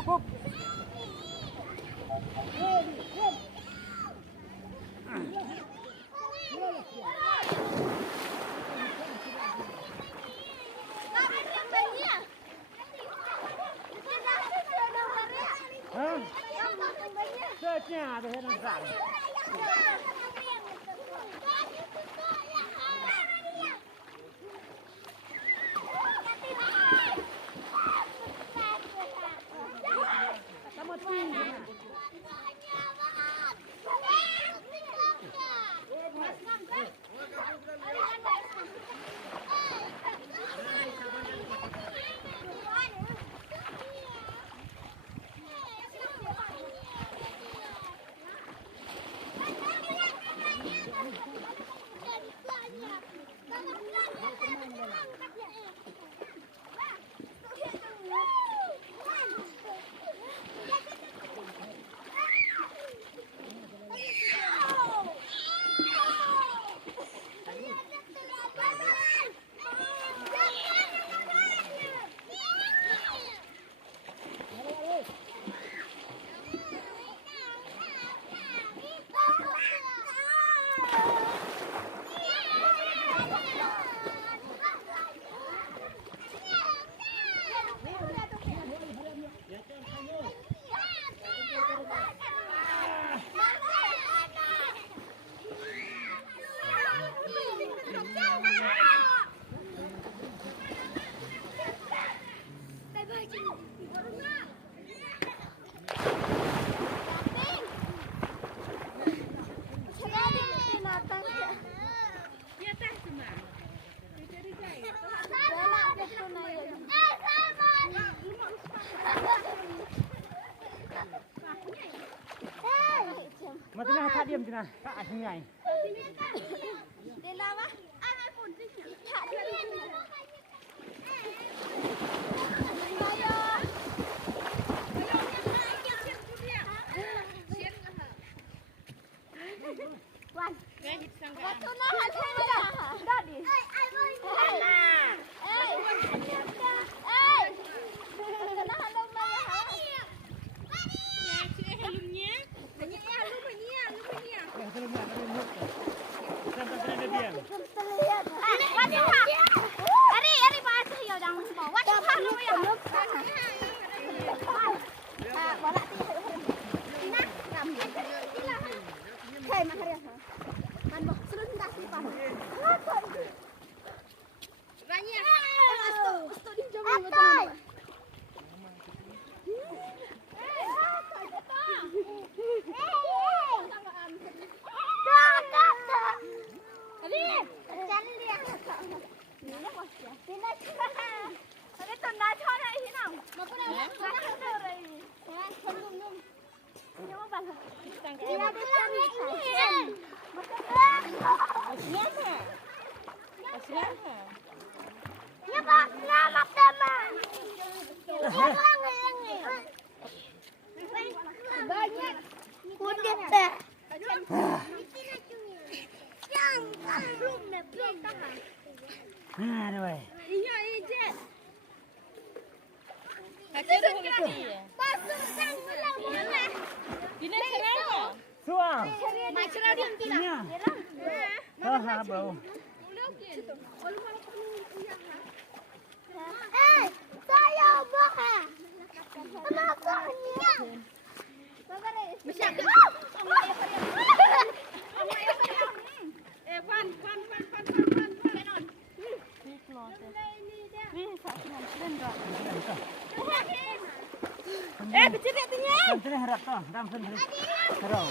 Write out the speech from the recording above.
Cukup. Nhà thì hết làm sao? Mà thế này thả điểm thế này, thả như này. Để làm á? Ai hay phun chứ? Thả điểm. Quan. Waktu nak hasil dah. Dah di. Ai boleh. Nak halau mana ha? Chị hay lùm nhé. Banyak ya, lu banyak, lu banyak. Terlihat. Banyak ha. Ari bahasa yo jangan semua. Waktu ha lu ya. Bolak ti. Ina, ram. Hey, makanya ha. Man bok serun tak sipah. Banyak. Asto di jom betul. Banyak kudet teh. À rồi. Iya ije. Hãy subscribe cho kênh Ghiền Mì Gõ Pasang ulang. Để không bỏ lỡ Suang. Mai cerah dia nanti lah. Ha bro. Saya baha. Kenapa ni? Macam Van. Kecil dia. Kecil harap toh, dam sendiri. Terus.